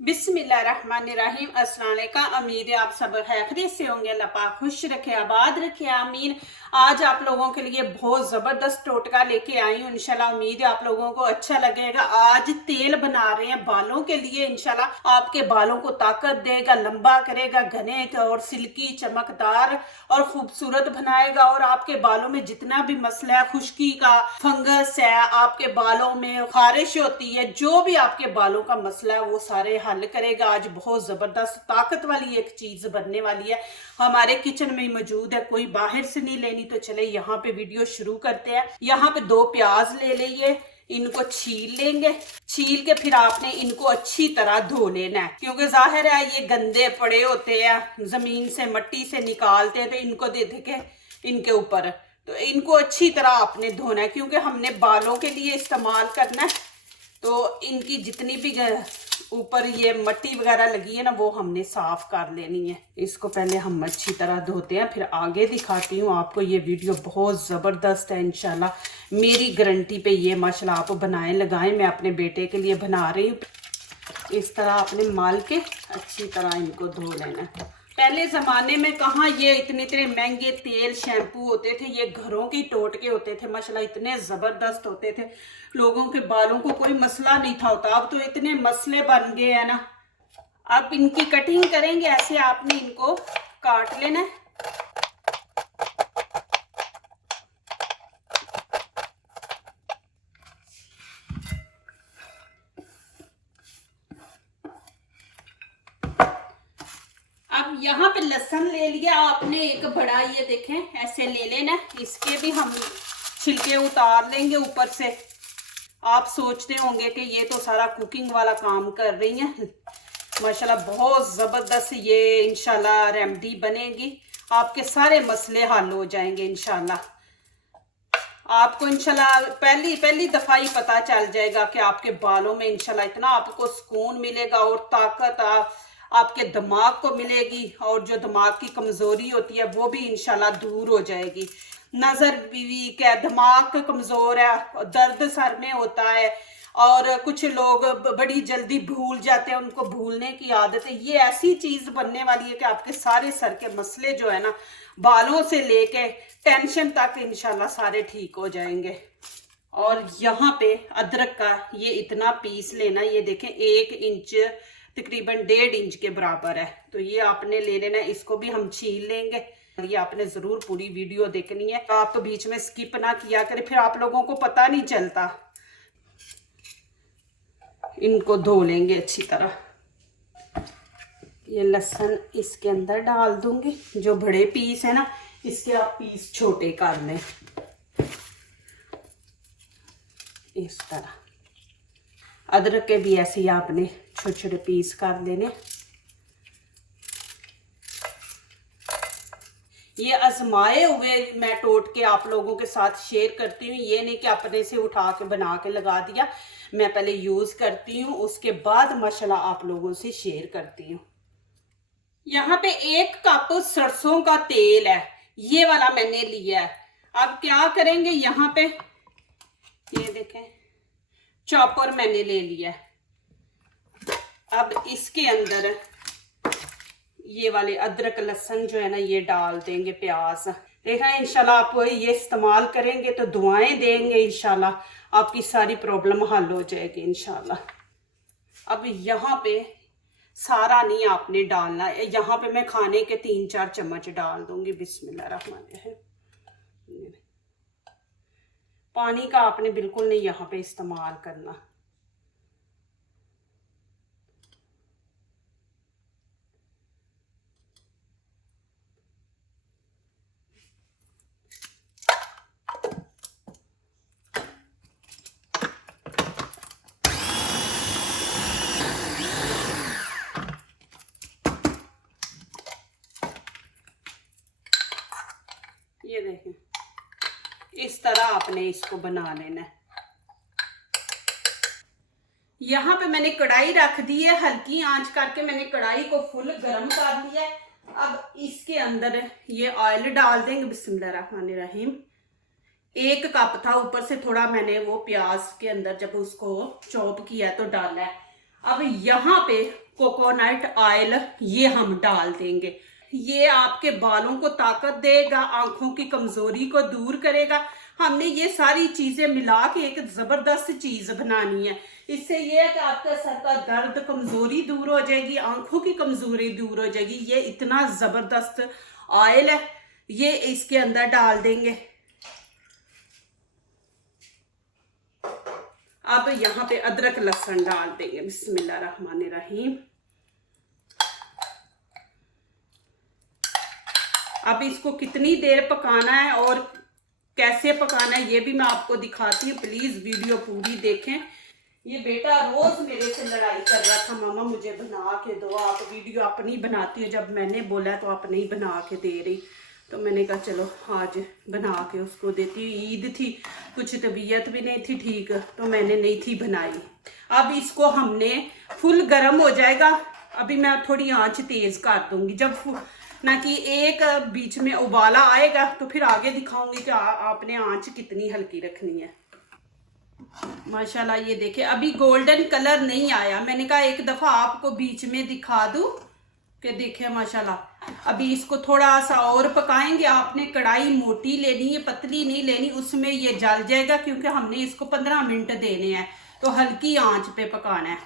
बिस्मिल्लाहिर्रहमानिर्रहीम। अस्सलाम वालेकुम। उम्मीद है आप सब खैरियत से होंगे। अल्लाह पाक खुश रखे, आबाद रखे, आमीन। आज आप लोगों के लिए बहुत ज़बरदस्त टोटका लेके आई हूँ। इंशाल्लाह उम्मीद है आप लोगों को अच्छा लगेगा। आज तेल बना रहे हैं बालों के लिए। इंशाल्लाह आपके बालों को ताकत देगा, लंबा करेगा, घने और सिल्की चमकदार और खूबसूरत बनाएगा। और आपके बालों में जितना भी मसला है, खुश्की का, फंगस है, आपके बालों में खारिश होती है, जो भी आपके बालों का मसला है वो सारे हल करेगा। आज बहुत जबरदस्त ताकत वाली एक चीज बनने वाली है, हमारे किचन में मौजूद है, कोई बाहर से नहीं लेनी। तो चले यहाँ पे वीडियो शुरू करते हैं। यहाँ पे 2 प्याज ले लिए, इनको छील लेंगे। छील के फिर आपने इनको अच्छी तरह धो लेना है, क्योंकि जाहिर है ये गंदे पड़े होते हैं, जमीन से मट्टी से निकालते हैं तो इनको दे दे के इनके ऊपर, तो इनको अच्छी तरह आपने धोना है, क्योंकि हमने बालों के लिए इस्तेमाल करना है। तो इनकी जितनी भी ऊपर ये मट्टी वगैरह लगी है ना, वो हमने साफ कर लेनी है। इसको पहले हम अच्छी तरह धोते हैं, फिर आगे दिखाती हूँ आपको। ये वीडियो बहुत ज़बरदस्त है इंशाल्लाह, मेरी गारंटी पे ये माशाल्लाह आप बनाएं लगाएं। मैं अपने बेटे के लिए बना रही हूँ। इस तरह आपने माल के अच्छी तरह इनको धो लेना है। पहले ज़माने में कहाँ ये इतने इतने महंगे तेल शैम्पू होते थे, ये घरों के टोटके होते थे माशाल्लाह, इतने ज़बरदस्त होते थे। लोगों के बालों को कोई मसला नहीं था होता। अब तो इतने मसले बन गए हैं ना। अब इनकी कटिंग करेंगे, ऐसे आपने इनको काट लेना है। अब यहाँ पे लहसुन ले लिया आपने एक बड़ा, ये देखें ऐसे ले लेना। इसके भी हम छिलके उतार लेंगे ऊपर से। आप सोचते होंगे कि ये तो सारा कुकिंग वाला काम कर रही हैं, माशाल्लाह बहुत ज़बरदस्त ये इंशाल्लाह रेमेडी बनेगी। आपके सारे मसले हल हो जाएंगे इंशाल्लाह। आपको इंशाल्लाह पहली दफ़ा ही पता चल जाएगा कि आपके बालों में इंशाल्लाह इतना आपको सुकून मिलेगा और ताकत आपके दिमाग को मिलेगी। और जो दिमाग की कमज़ोरी होती है वो भी इंशाल्लाह दूर हो जाएगी। नज़र भी वीक है, दिमाग कमज़ोर है, दर्द सर में होता है, और कुछ लोग बड़ी जल्दी भूल जाते हैं, उनको भूलने की आदत है। ये ऐसी चीज़ बनने वाली है कि आपके सारे सर के मसले जो है ना, बालों से लेके टेंशन तक इंशाल्लाह सारे ठीक हो जाएंगे। और यहाँ पे अदरक का ये इतना पीस लेना, ये देखें 1 इंच तकरीबन 1.5 इंच के बराबर है। तो ये आपने ले लेना है। इसको भी हम छील लेंगे। ये आपने ज़रूर पूरी वीडियो देखनी है, आप तो बीच में स्किप ना किया करें, फिर आप लोगों को पता नहीं चलता। इनको धो लेंगे अच्छी तरह। ये लहसुन इसके अंदर डाल दूंगी। जो बड़े पीस है ना, इसके आप पीस छोटे कर लें इस तरह। अदरक के भी ऐसे ही आपने छोटे छोटे पीस कर लेने। ये आजमाए हुए मैं टोट के आप लोगों के साथ शेयर करती हूँ। ये नहीं कि अपने से उठा के बना के लगा दिया। मैं पहले यूज करती हूँ, उसके बाद माशाल्लाह आप लोगों से शेयर करती हूँ। यहाँ पे 1 कप सरसों का तेल है, ये वाला मैंने लिया है। अब क्या करेंगे, यहाँ पे ये देखें चॉपर मैंने ले लिया है। अब इसके अंदर ये वाले अदरक लहसुन जो है ना, ये डाल देंगे। प्याज देखा, इंशाल्लाह आप ये इस्तेमाल करेंगे तो दुआएं देंगे, इंशाल्लाह आपकी सारी प्रॉब्लम हल हो जाएगी इंशाल्लाह। अब यहाँ पे सारा नहीं आपने डालना है, यहाँ पे मैं खाने के 3-4 चम्मच डाल दूंगी। बिस्मिल्लाहिर्रहमानिर्रहीम। पानी का आपने बिल्कुल नहीं यहाँ पे इस्तेमाल करना। ये देखें इस तरह आपने इसको बना लेना है। यहाँ पे मैंने कढ़ाई रख दी है, हल्की आंच करके मैंने कढ़ाई को फुल गर्म कर लिया है। अब इसके अंदर ये ऑयल डाल देंगे। बिस्मिल्लाहिर्रहमानिर्रहीम। 1 कप था, ऊपर से थोड़ा मैंने वो प्याज के अंदर जब उसको चॉप किया तो डाला है। अब यहाँ पे कोकोनट ऑयल ये हम डाल देंगे। ये आपके बालों को ताकत देगा, आंखों की कमजोरी को दूर करेगा। हमने ये सारी चीजें मिला के एक जबरदस्त चीज बनानी है। इससे ये है कि आपका सर का दर्द, कमजोरी दूर हो जाएगी, आंखों की कमजोरी दूर हो जाएगी। ये इतना जबरदस्त ऑयल है, ये इसके अंदर डाल देंगे। अब यहाँ पे अदरक लहसुन डाल देंगे। बिस्मिल्लाहिर्रहमानिर्रहीम। अब इसको कितनी देर पकाना है और कैसे पकाना है ये भी मैं आपको दिखाती हूँ। प्लीज वीडियो पूरी देखें। ये बेटा रोज मेरे से लड़ाई कर रहा था, मामा मुझे बना के दो, आप वीडियो अपनी बनाती हो। जब मैंने बोला तो आपने ही बना के दे रही, तो मैंने कहा चलो आज बना के उसको देती हूँ। ईद थी, कुछ तबीयत भी नहीं थी ठीक, तो मैंने नहीं थी बनाई। अब इसको हमने फुल गर्म हो जाएगा। अभी मैं थोड़ी आंच तेज कर दूंगी, जब ना कि एक बीच में उबाला आएगा तो फिर आगे दिखाऊंगी कि आपने आंच कितनी हल्की रखनी है। माशाल्लाह ये देखे अभी गोल्डन कलर नहीं आया। मैंने कहा एक दफा आपको बीच में दिखा दूं कि देखे माशाल्लाह। अभी इसको थोड़ा सा और पकाएंगे। आपने कढ़ाई मोटी लेनी है, पतली नहीं लेनी, उसमें ये जल जाएगा क्योंकि हमने इसको 15 मिनट देने हैं, तो हल्की आंच पे पकाना है।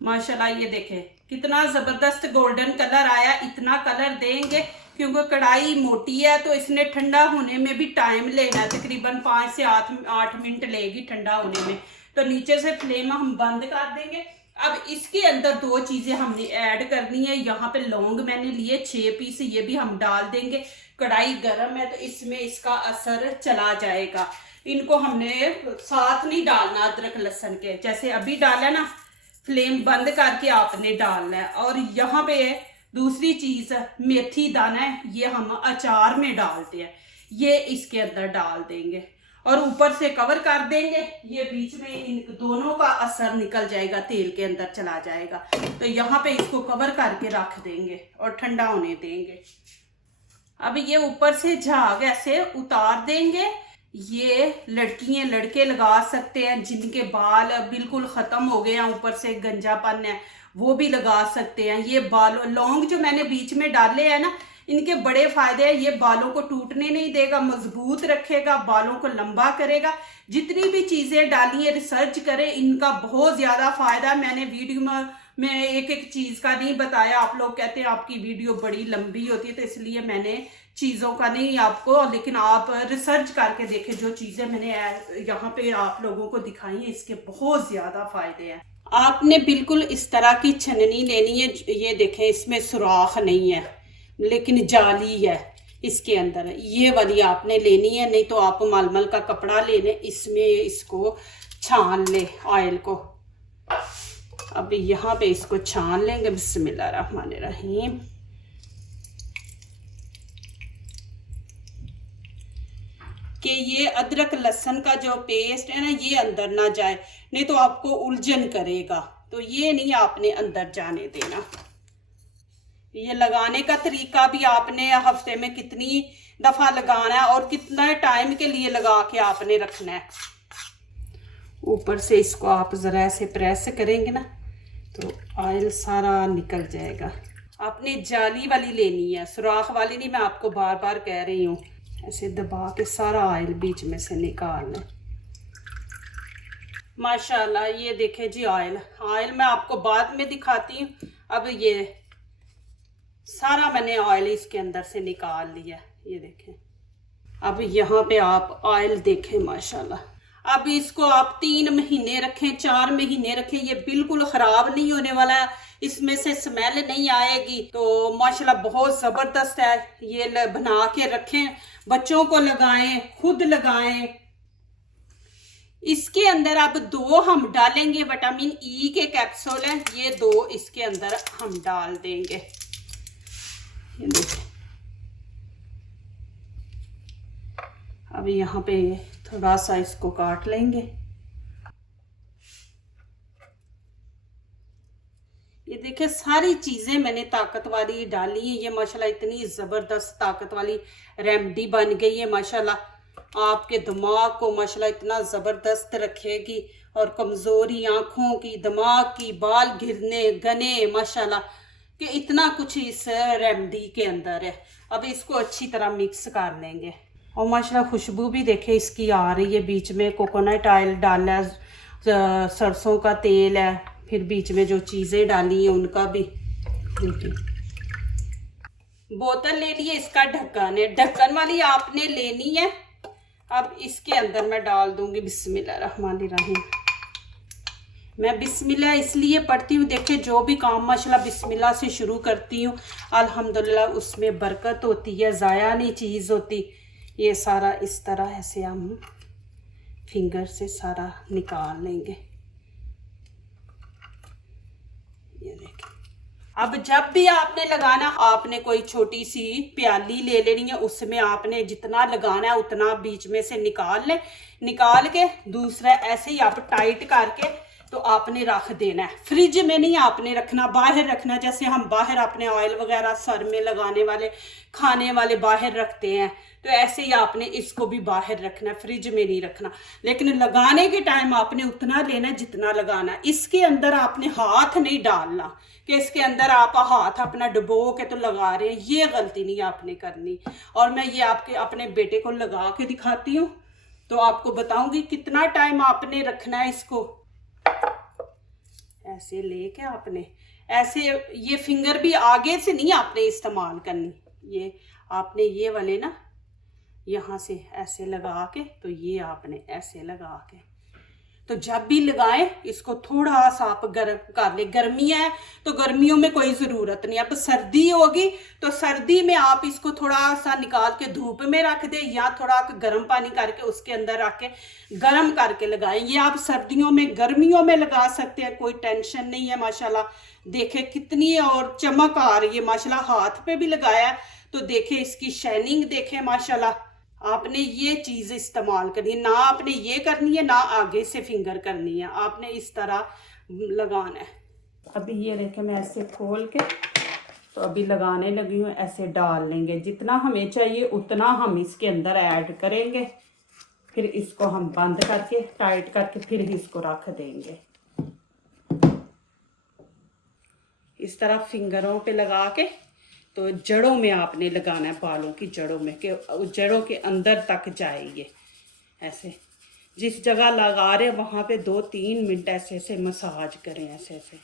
माशाल्लाह ये देखे कितना जबरदस्त गोल्डन कलर आया। इतना कलर देंगे क्योंकि कढ़ाई मोटी है, तो इसने ठंडा होने में भी टाइम लेना है, तकरीबन 5 से 8 मिनट लेगी ठंडा होने में। तो नीचे से फ्लेम हम बंद कर देंगे। अब इसके अंदर 2 चीजें हमने ऐड करनी है। यहाँ पे लौंग मैंने लिए 6 पीस, ये भी हम डाल देंगे। कढ़ाई गर्म है तो इसमें इसका असर चला जाएगा। इनको हमने साथ नहीं डालना अदरक लहसुन के, जैसे अभी डाला ना, फ्लेम बंद करके आपने डालना है। और यहाँ पे दूसरी चीज मेथी दाना है, ये हम अचार में डालते हैं, ये इसके अंदर डाल देंगे और ऊपर से कवर कर देंगे। ये बीच में इन दोनों का असर निकल जाएगा, तेल के अंदर चला जाएगा। तो यहाँ पे इसको कवर करके रख देंगे और ठंडा होने देंगे। अब ये ऊपर से झाग ऐसे उतार देंगे। ये लड़कियां लड़के लगा सकते हैं, जिनके बाल बिल्कुल खत्म हो गए हैं, ऊपर से गंजापन है, वो भी लगा सकते हैं। ये बालों लौंग जो मैंने बीच में डाले हैं ना, इनके बड़े फायदे हैं। ये बालों को टूटने नहीं देगा, मजबूत रखेगा, बालों को लंबा करेगा। जितनी भी चीजें डाली है रिसर्च करें, इनका बहुत ज्यादा फायदा। मैंने वीडियो में एक एक चीज का नहीं बताया। आप लोग कहते हैं आपकी वीडियो बड़ी लंबी होती है, तो इसलिए मैंने चीजों का नहीं आपको, लेकिन आप रिसर्च करके देखें। जो चीजें मैंने यहाँ पे आप लोगों को दिखाई हैं, इसके बहुत ज्यादा फायदे हैं। आपने बिल्कुल इस तरह की छननी लेनी है। ये देखें इसमें सुराख नहीं है लेकिन जाली है इसके अंदर, ये वाली आपने लेनी है। नहीं तो आप मलमल का कपड़ा ले लें, इसमें इसको छान ले ऑयल को। अब यहाँ पे इसको छान लेंगे। बिस्मिल्लाहिर्रहमानिर्रहीम। कि ये अदरक लहसुन का जो पेस्ट है ना, ये अंदर ना जाए, नहीं तो आपको उलझन करेगा। तो ये नहीं आपने अंदर जाने देना। ये लगाने का तरीका भी आपने हफ्ते में कितनी दफा लगाना है और कितना टाइम के लिए लगा के आपने रखना है। ऊपर से इसको आप जरा ऐसे प्रेस करेंगे ना, तो ऑयल सारा निकल जाएगा। आपने जाली वाली लेनी है, सुराख वाली नहीं। मैं आपको बार बार कह रही हूँ, ऐसे दबा के सारा ऑयल बीच में से निकालना। माशाल्लाह ये देखे जी ऑयल मैं आपको बाद में दिखाती हूँ। अब ये सारा मैंने ऑयल इसके अंदर से निकाल लिया, ये देखें। अब यहाँ पे आप ऑयल देखें माशाल्लाह। अब इसको आप 3 महीने रखें, 4 महीने रखें, ये बिल्कुल खराब नहीं होने वाला, इसमें से स्मेल नहीं आएगी। तो माशाल्लाह बहुत ज़बरदस्त है। ये बना के रखें, बच्चों को लगाएं, खुद लगाएं। इसके अंदर अब 2 हम डालेंगे विटामिन ई के कैप्सूल हैं, ये 2 इसके अंदर हम डाल देंगे। ये देखिए अब यहाँ पे थोड़ा सा इसको काट लेंगे। ये देखिए सारी चीजें मैंने ताकत वाली डाली है। ये माशाल्लाह इतनी जबरदस्त ताकत वाली रेमेडी बन गई है। माशाल्लाह आपके दिमाग को माशाल्लाह इतना जबरदस्त रखेगी और कमज़ोरी आँखों की, दिमाग की, बाल गिरने गने माशाल्लाह कि इतना कुछ इस रेमेडी के अंदर है। अब इसको अच्छी तरह मिक्स कर लेंगे। और माशाल्लाह खुशबू भी देखे इसकी आ रही है। बीच में कोकोनट ऑयल डाला है, सरसों का तेल है, फिर बीच में जो चीज़ें डाली हैं उनका भी। बोतल ले लिए, इसका ढक्कन है, ढक्कन वाली आपने लेनी है। अब इसके अंदर मैं डाल दूंगी बिस्मिल्लाहिर्रहमानिर्रहीम। मैं बिस्मिल्लाह इसलिए पढ़ती हूँ, देखे जो भी काम माशाल्लाह बिस्मिल्लाह से शुरू करती हूँ अल्हम्दुलिल्लाह उसमें बरकत होती है, ज़ाया नहीं चीज़ होती। ये सारा इस तरह ऐसे हम फिंगर से सारा निकाल लेंगे। ये देखें। अब जब भी आपने लगाना, आपने कोई छोटी सी प्याली ले लेनी है, उसमें आपने जितना लगाना है उतना बीच में से निकाल लें। निकाल के दूसरा ऐसे ही आप टाइट करके तो आपने रख देना है। फ्रिज में नहीं आपने रखना, बाहर रखना। जैसे हम बाहर अपने ऑयल वगैरह सर में लगाने वाले, खाने वाले बाहर रखते हैं, तो ऐसे ही आपने इसको भी बाहर रखना है, फ्रिज में नहीं रखना। लेकिन लगाने के टाइम आपने उतना लेना जितना लगाना। इसके अंदर आपने हाथ नहीं डालना कि इसके अंदर आप हाथ अपना डुबो के तो लगा रहे हैं, ये गलती नहीं आपने करनी। और मैं ये आपके अपने बेटे को लगा के दिखाती हूँ तो आपको बताऊंगी कितना टाइम आपने रखना है इसको। ऐसे लेके आपने ऐसे, ये फिंगर भी आगे से नहीं आपने इस्तेमाल करनी, ये आपने ये वाले ना यहाँ से ऐसे लगा के, तो ये आपने ऐसे लगा के, तो जब भी लगाएं इसको थोड़ा सा आप गर्म कर ले। गर्मियाँ है तो गर्मियों में कोई ज़रूरत नहीं। अब सर्दी होगी तो सर्दी में आप इसको थोड़ा सा निकाल के धूप में रख दें, या थोड़ा गर्म पानी करके उसके अंदर रख के गर्म करके लगाएं। ये आप सर्दियों में गर्मियों में लगा सकते हैं, कोई टेंशन नहीं है। माशाल्लाह देखे कितनी और चमक आ रही है माशाल्लाह। हाथ पे भी लगाया तो देखे इसकी शाइनिंग देखे माशाल्लाह। आपने ये चीज़ इस्तेमाल करनी है, ना आपने ये करनी है ना आगे से फिंगर करनी है, आपने इस तरह लगाना है। अभी ये देखें मैं ऐसे खोल के तो अभी लगाने लगी हूँ। ऐसे डाल लेंगे, जितना हमें चाहिए उतना हम इसके अंदर ऐड करेंगे। फिर इसको हम बंद करके टाइट करके फिर इसको रख देंगे। इस तरह फिंगरों पे लगा के तो जड़ों में आपने लगाना है, बालों की जड़ों में, कि जड़ों के अंदर तक जाएंगे। ऐसे जिस जगह लगा रहे हैं वहाँ पे 2-3 मिनट ऐसे ऐसे मसाज करें, ऐसे ऐसे।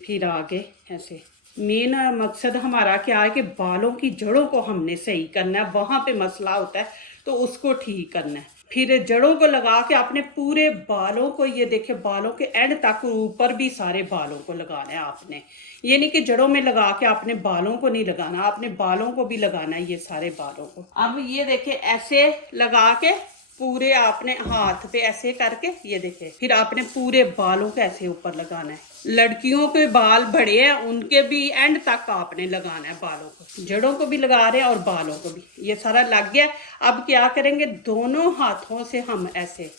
फिर आगे ऐसे। मेन मकसद हमारा क्या है कि बालों की जड़ों को हमने सही करना है, वहाँ पे मसला होता है तो उसको ठीक करना है। फिर जड़ों को लगा के आपने पूरे बालों को, ये देखे बालों के एंड तक, ऊपर भी सारे बालों को लगाना है आपने। ये नहीं कि जड़ों में लगा के आपने बालों को नहीं लगाना, आपने बालों को भी लगाना है, ये सारे बालों को। अब ये देखे ऐसे लगा के पूरे आपने हाथ पे ऐसे करके, ये देखे फिर आपने पूरे बालों को ऐसे ऊपर लगाना है। लड़कियों के बाल बड़े हैं उनके भी एंड तक आपने लगाना है बालों को, जड़ों को भी लगा रहे हैं और बालों को भी। ये सारा लग गया। अब क्या करेंगे, दोनों हाथों से हम ऐसे,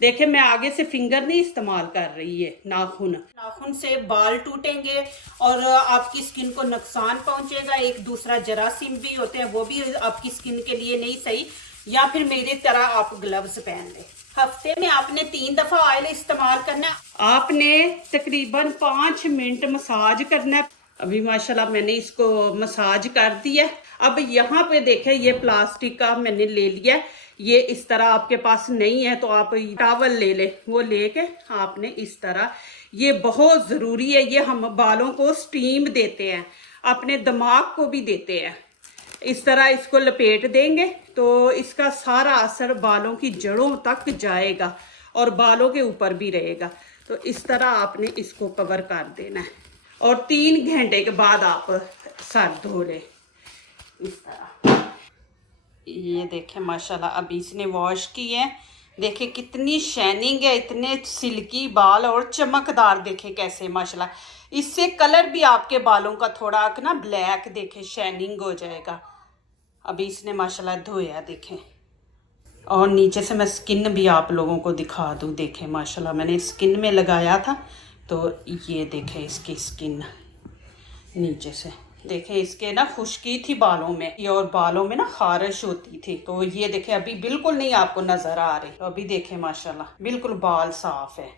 देखिए मैं आगे से फिंगर नहीं इस्तेमाल कर रही है, नाखून से बाल टूटेंगे और आपकी स्किन को नुकसान पहुंचेगा। एक दूसरा जरासीम भी होते हैं, वो भी आपकी स्किन के लिए नहीं सही। या फिर मेरी तरह आप ग्लव्स पहन लें। हफ्ते में आपने 3 दफ़ा ऑयल इस्तेमाल करना है। आपने तकरीबन 5 मिनट मसाज करना है। अभी माशाल्लाह मैंने इसको मसाज कर दिया। अब यहाँ पे देखें ये प्लास्टिक का मैंने ले लिया। ये इस तरह आपके पास नहीं है तो आप टॉवल ले ले, वो लेके आपने इस तरह, ये बहुत ज़रूरी है। ये हम बालों को स्टीम देते हैं, अपने दिमाग को भी देते हैं। इस तरह इसको लपेट देंगे तो इसका सारा असर बालों की जड़ों तक जाएगा और बालों के ऊपर भी रहेगा। तो इस तरह आपने इसको कवर कर देना है और 3 घंटे के बाद आप सर धो लें इस तरह। ये देखें माशाल्लाह अभी इसने वॉश की है, देखें कितनी शाइनिंग है, इतने सिल्की बाल और चमकदार देखें कैसे माशाल्लाह। इससे कलर भी आपके बालों का थोड़ा ना ब्लैक देखें शाइनिंग हो जाएगा। अभी इसने माशाल्लाह धोया देखें। और नीचे से मैं स्किन भी आप लोगों को दिखा दूँ, देखें माशाल्लाह मैंने स्किन में लगाया था तो ये देखें इसकी स्किन नीचे से देखें इसके ना खुश्की थी बालों में ये, और बालों में ना खारिश होती थी। तो ये देखें अभी बिल्कुल नहीं आपको नजर आ रही। तो अभी देखें माशाल्लाह बिल्कुल बाल साफ है।